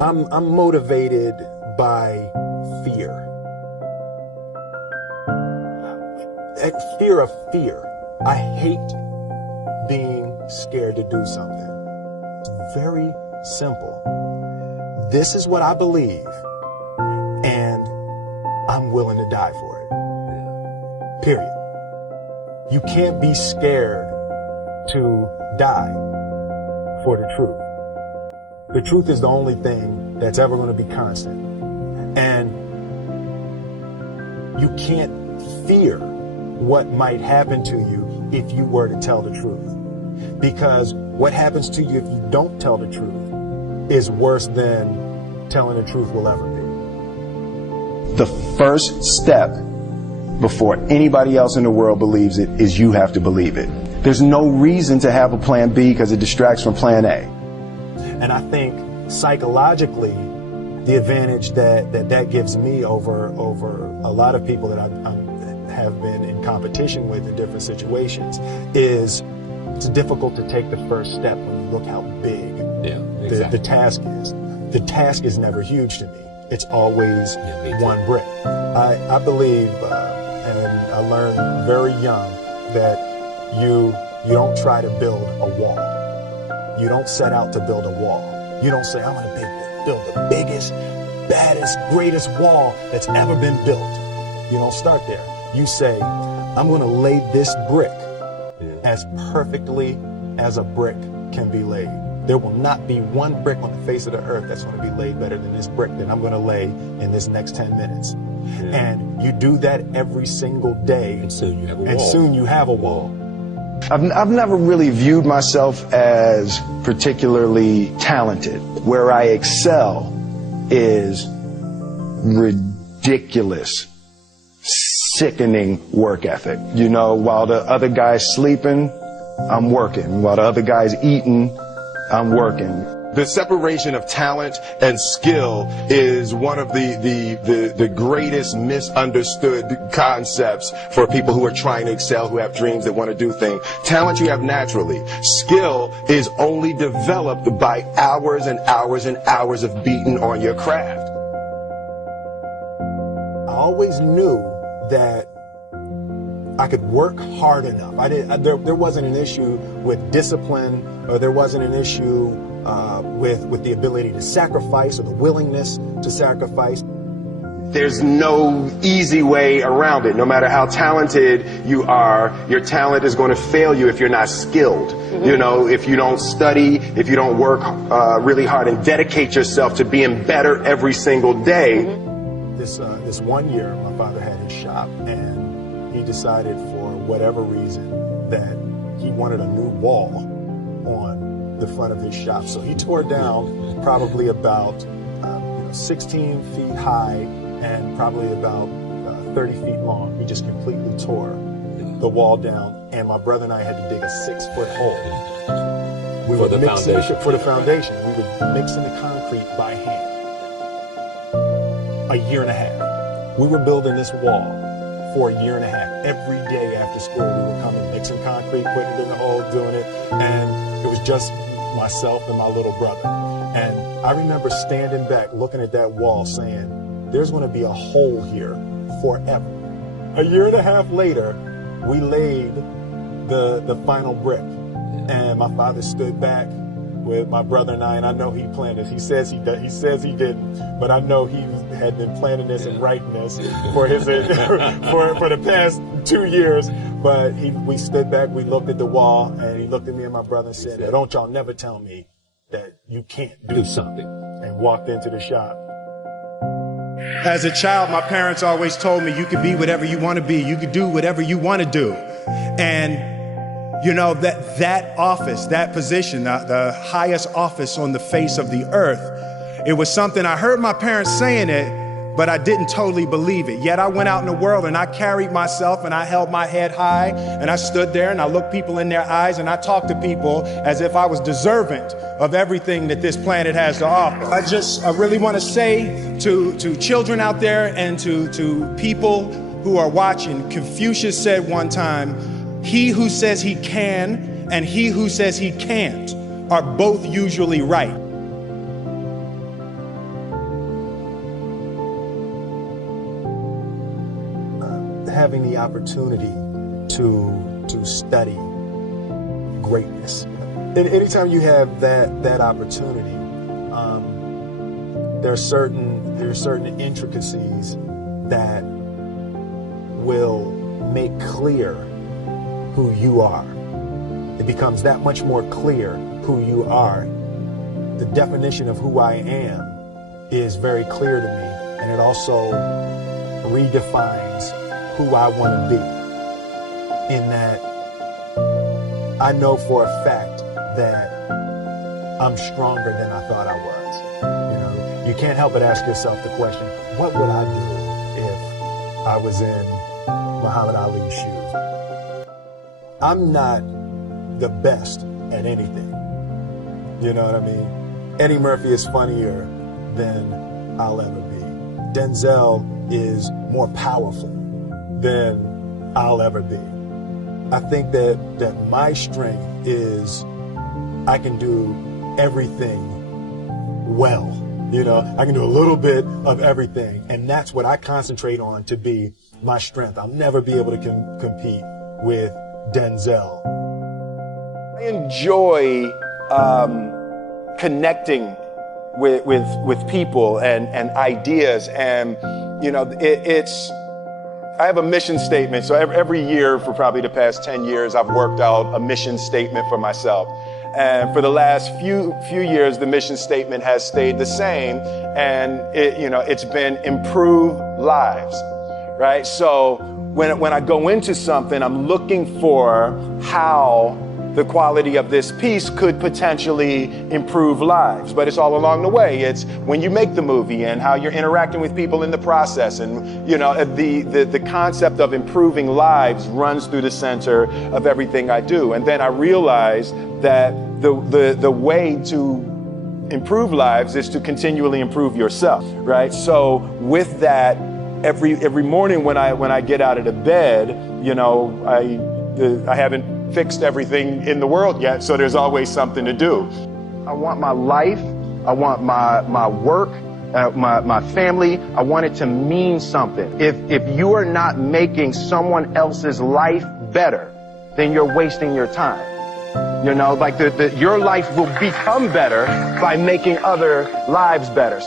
I'm motivated by fear. Fear of fear. I hate being scared to do something. It's very simple. This is what I believe, and I'm willing to die for it. Period. You can't be scared to die for the truth. The truth is the only thing that's ever going to be constant. And you can't fear what might happen to you if you were to tell the truth. Because what happens to you if you don't tell the truth is worse than telling the truth will ever be. The first step before anybody else in the world believes it is you have to believe it. There's no reason to have a plan B because it distracts from plan A. And I think psychologically, the advantage that gives me over a lot of people that I have been in competition with in different situations is it's difficult to take the first step when you look how big the task is. The task is never huge to me. It's always one brick. I believe, and I learned very young, that you don't try to build a wall. You don't set out to build a wall. You don't say, I'm going to build the biggest, baddest, greatest wall that's ever been built. You don't start there. You say, I'm going to lay this brick as perfectly as a brick can be laid. There will not be one brick on the face of the earth that's going to be laid better than this brick that I'm going to lay in this next 10 minutes. And you do that every single day. And soon you have a wall. I've never really viewed myself as particularly talented. Where I excel is ridiculous, sickening work ethic. You know, while the other guy's sleeping, I'm working. While the other guy's eating, I'm working. The separation of talent and skill is one of the greatest misunderstood concepts for people who are trying to excel, who have dreams, that want to do things. Talent you have naturally. Skill is only developed by hours and hours and hours of beating on your craft. I always knew that I could work hard enough. There wasn't an issue with discipline, or there wasn't an issue with the ability to sacrifice or the willingness to sacrifice. There's no easy way around it. No matter how talented you are, your talent is going to fail you if you're not skilled. You know, if you don't study, if you don't work really hard and dedicate yourself to being better every single day. This one year, my father had his shop, and he decided for whatever reason that he wanted a new wall on the front of his shop. So he tore down probably about 16 feet high and probably about 30 feet long. He just completely tore the wall down, and my brother and I had to dig a 6-foot hole. We were mixing for the foundation. We were mixing the concrete by hand. A year and a half. We were building this wall for a year and a half. Every day after school, we were coming, mixing concrete, putting it in the hole, doing it, and it was just myself and my little brother. And I remember standing back, looking at that wall, saying, there's going to be a hole here forever. A year and a half later, we laid the final brick, and my father stood back with my brother and I know he planned this. He says he didn't, but I know he had been planning this and writing this for his for the past 2 years. But we stood back, we looked at the wall, and he looked at me and my brother and said, don't y'all never tell me that you can't do something, and walked into the shop. As a child, my parents always told me you could be whatever you want to be. You could do whatever you want to do. And you know, that office, that position, the highest office on the face of the earth, it was something I heard my parents saying it, but I didn't totally believe it. Yet I went out in the world and I carried myself and I held my head high and I stood there and I looked people in their eyes and I talked to people as if I was deserving of everything that this planet has to offer. I really want to say to children out there and to people who are watching, Confucius said one time, he who says he can and he who says he can't are both usually right. having the opportunity to study greatness. And anytime you have that opportunity, there are certain intricacies that will make clear who you are. It becomes that much more clear who you are. The definition of who I am is very clear to me, and it also redefines who I want to be. In that I know for a fact that I'm stronger than I thought I was. You know, you can't help but ask yourself the question, what would I do if I was in Muhammad Ali's shoes? I'm not the best at anything. You know what I mean? Eddie Murphy is funnier than I'll ever be. Denzel is more powerful than I'll ever be. I think that my strength is I can do everything well. You know, I can do a little bit of everything, and that's what I concentrate on to be my strength. I'll never be able to compete with Denzel. I enjoy connecting with people and ideas, and you know, I have a mission statement. So every year for probably the past 10 years, I've worked out a mission statement for myself. And for the last few years, the mission statement has stayed the same, and it's been improve lives, right? So when I go into something, I'm looking for how the quality of this piece could potentially improve lives. But it's all along the way. It's when you make the movie and how you're interacting with people in the process. And, you know, the concept of improving lives runs through the center of everything I do. And then I realized that the way to improve lives is to continually improve yourself, right? So with that, every morning when I get out of the bed, you know, I haven't fixed everything in the world yet, so there's always something to do. I want my life, I want my work, my family, I want it to mean something. If you are not making someone else's life better, then you're wasting your time. You know, like your life will become better by making other lives better.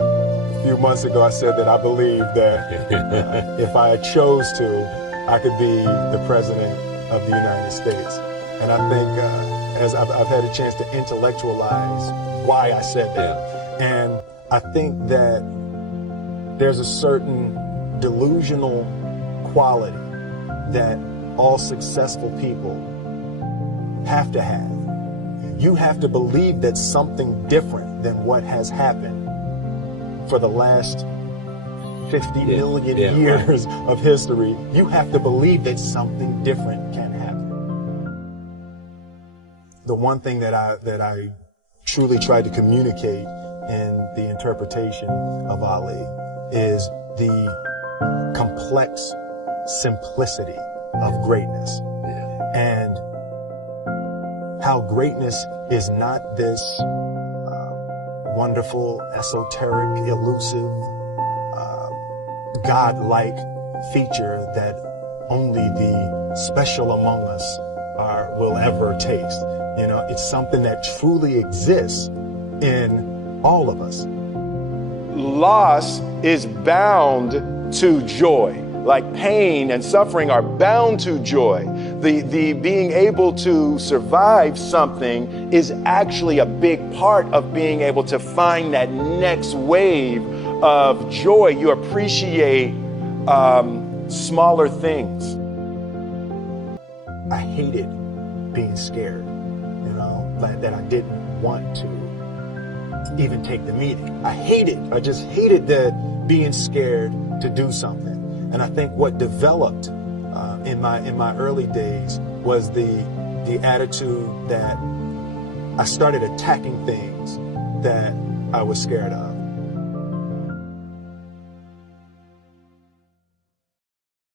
A few months ago, I said that I believe that if I chose to, I could be the president of the United States. And I think as I've had a chance to intellectualize why I said that. And I think that there's a certain delusional quality that all successful people have to have. You have to believe that something different than what has happened for the last 50 million years of history. You have to believe that something different can happen. The one thing that I truly tried to communicate in the interpretation of Ali is the complex simplicity of greatness. And how greatness is not this wonderful, esoteric, elusive, God-like feature that only the special among us will ever taste. You know, it's something that truly exists in all of us. Loss is bound to joy. Like pain and suffering are bound to joy. The being able to survive something is actually a big part of being able to find that next wave of joy. You appreciate smaller things. I hated being scared, you know, that I didn't want to even take the meeting. I just hated that being scared to do something. And I think what developed in my early days was the attitude that I started attacking things that I was scared of.